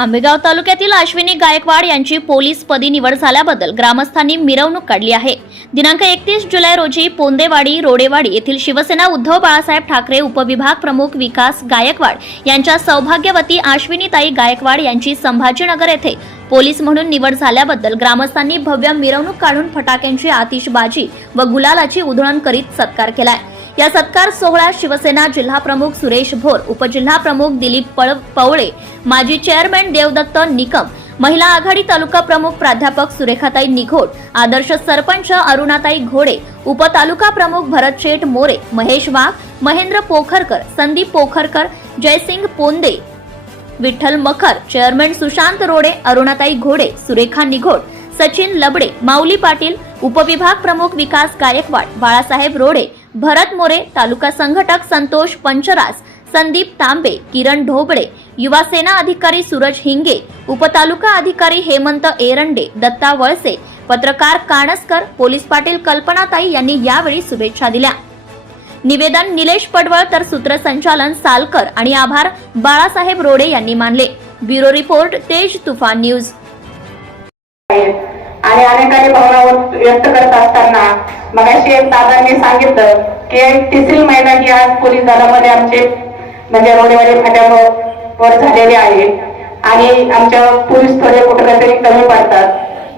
आंबेगाव तालुक्यातील अश्विनी गायकवाड यांची पोलीस पदी निवड झाल्याबद्दल ग्रामस्थांनी मिरवणूक काढली आहे. दिनांक एकतीस जुलै रोजी पोंदेवाडी रोडेवाडी येथील शिवसेना उद्धव बाळासाहेब ठाकरे उपविभाग प्रमुख विकास गायकवाड यांच्या सौभाग्यवती अश्विनीताई गायकवाड यांची संभाजीनगर येथे पोलीस म्हणून निवड झाल्याबद्दल ग्रामस्थांनी भव्य मिरवणूक काढून फटाक्यांची आतिषबाजी व गुलालाची उधळण करीत सत्कार केलाय. या सत्कार सोहळ्यात शिवसेना जिल्हा प्रमुख सुरेश भोर उपजिल्हा प्रमुख दिलीप पळ पवळे माजी चेअरमॅन देवदत्त निकम महिला आघाडी तालुका प्रमुख प्राध्यापक सुरेखाताई निघोड आदर्श सरपंच अरुणाताई घोडे उपतालुका प्रमुख भरत शेठ मोरे महेश वाघ महेंद्र पोखरकर संदीप पोखरकर जयसिंग पोंदे विठ्ठल मखर चेअरमन सुशांत रोडे अरुणाताई घोडे सुरेखा निघोड सचिन लबडे माऊली पाटील उपविभाग प्रमुख विकास गायकवाड बाळासाहेब रोडे भरत मोरे तालुका संघटक संतोष पंचरास संदीप तांबे किरण ढोबळे युवासेना अधिकारी सूरज हिंगे उपतालुका अधिकारी हेमंत एरंडे दत्ता वळसे पत्रकार काणसकर पोलीस पाटील कल्पनाताई यांनी यावेळी शुभेच्छा दिल्या. निवेदन निलेश पडवळ तर सूत्रसंचालन सालकर आणि आभार बाळासाहेब रोडे यांनी मानले. ब्युरो रिपोर्ट तेज तुफान न्यूज. आणि अनेकांनी भावना व्यक्त करत असताना मगाशी एक दादांनी सांगितलं की तिसरी महिना ही आज पोलीस दलामध्ये आमचे म्हणजे रोडेवाडी फाट्यावर झालेले आहे. आणि आमच्या पोलीस थोडे कुठं तरी कमी पडतात.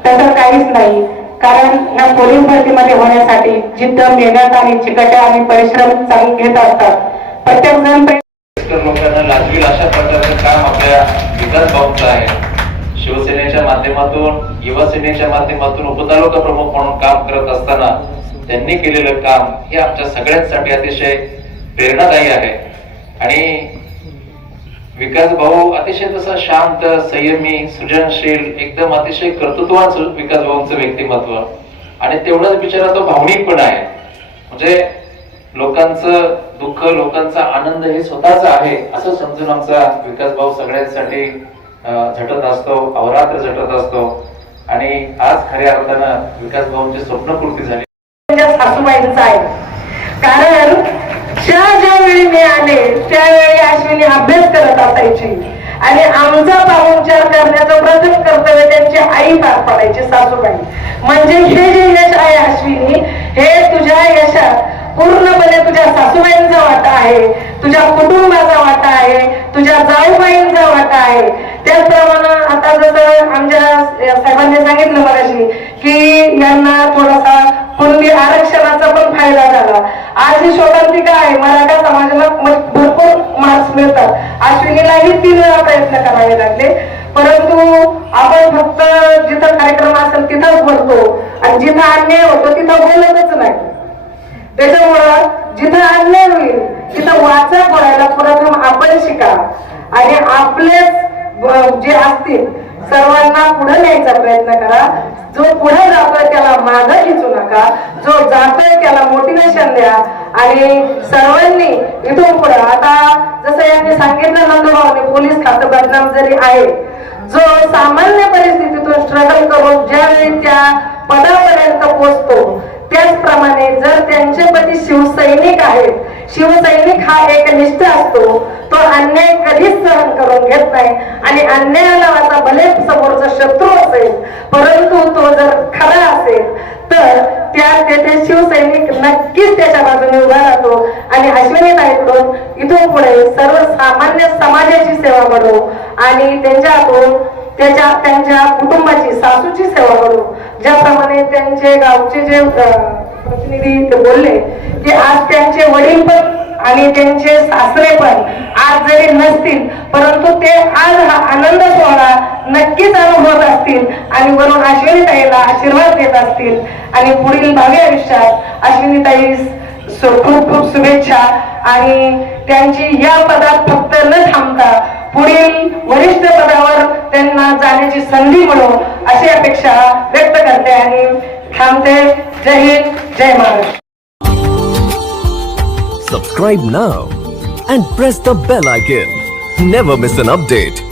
तसं काहीच नाही. कारण या पोलीस भरतीमध्ये होण्यासाठी जिद्द मेहनत आणि चिकट्या आणि परिश्रम चांगले घेत असतात. प्रत्येक जण लोकांना अशा प्रकारचं काम आपल्या विकास भाऊंचं आहे. शिवसेनेच्या माध्यमातून युवा सेनेच्या माध्यमातून उपतालुका प्रमुख म्हणून काम करत असताना त्यांनी केलेलं काम हे आमच्या सगळ्यांसाठी अतिशय प्रेरणादायी आहे. आणि विकास भाऊ अतिशय तसा शांत संयमी सृजनशील एकदम अतिशय कर्तृत्वाचं विकास भाऊंचं व्यक्तिमत्व. आणि तेवढाच बिचारा तो भावनिक पण आहे. म्हणजे लोकांचं दुःख लोकांचा आनंद हे स्वतःच आहे असं समजून आमचा विकास भाऊ सगळ्यांसाठी झटत असतो अवरात्र झटत असतो. आणि आज खऱ्या अर्थानं विकास भाऊंची स्वप्नपूर्ती झाली. त्यांच्या आहे. कारण ज्या ज्या वेळी मी आले त्यावेळी अश्विनी अभ्यास करत असायची. आणि आमचा पाहुणचार करण्याचं प्रथम कर्तव्य त्यांची आई पार पाडायची सासूबाई. म्हणजे हे जे यश आहे अश्विनी हे तुझ्या यशात पूर्णपणे तुझ्या सासूबाईंचा वाटा आहे. तुझ्या कुटुंबाचा वाटा आहे तुझ्या जाऊबाईंचा वाटा आहे. त्याचप्रमाणे आता जसं आमच्या साहेबांनी सांगितलं मगाशी की यांना थोडासा पूर्वी आरक्षणाचा पण फायदा झाला. आज ही शोधांतिका आहे? मराठा समाजाला भरपूर मार्क्स मिळतात. अश्विनीलाही तीन वेळा प्रयत्न करावे लागले. परंतु आपण फक्त जिथं कार्यक्रम असेल तिथंच बोलतो आणि जिथं अन्याय होतो तिथं बोलतच नाही. त्याच्यामुळं जिथं अन्याय होईल तिथं वाचा बोलायला प्रथम आपण शिका. आणि आपलेच जे असतील सर्वांना पुढे न्यायचा प्रयत्न करा. जो पुढे जातोय त्याला मागं खेचू नका. जो जातोय त्याला मोटिवेशन द्या. आणि सर्वांनी इथून पुढे आता जसं यांनी सांगितलं नंदभाऊने पोलीस खातं बदनाम जरी आहे जो सामान्य परिस्थितीतून स्ट्रगल करून ज्यावेळी त्या पदापर्यंत पोहोचतो त्याचप्रमाणे जर त्यांचे पती शिवसैनिक आहेत शिवसैनिक हा एक निष्ठ असतो तो अन्याय कधीच सहन करून घेत नाही आणि अन्यायाला आता भले समोरचा शत्रू असेल परंतु तो जर खरा असेल तर त्या तेथे शिवसैनिक नक्कीच त्याच्या बाजूने उभा राहतो. आणि अश्विनी ताईकडून इथून पुढे सर्वसामान्य समाजाची सेवा करू आणि त्यांच्यातून त्याच्या त्यांच्या कुटुंबाची सासूची सेवा करू. ज्याप्रमाणे त्यांचे गावचे जे प्रतिनिधी बोलले की आज त्यांचे वडील पण आणि त्यांचे सासरे पण आज जरी नसतील परंतु ते आज हा आनंद सोहळा नक्कीच अनुभवत असतील आणि वरून अश्विनीताईला आशीर्वाद देत असतील. आणि पुढील भावी आयुष्यात अश्विनीताई खूप खूप शुभेच्छा. आणि त्यांची या पदात फक्त न थांबता पुढील वरिष्ठ पदा त्यांना जाण्याची संधी मिळो अशी अपेक्षा व्यक्त करते आणि थांबते जय हिंद जय Maharashtra Subscribe now and press the bell icon. Never miss an update.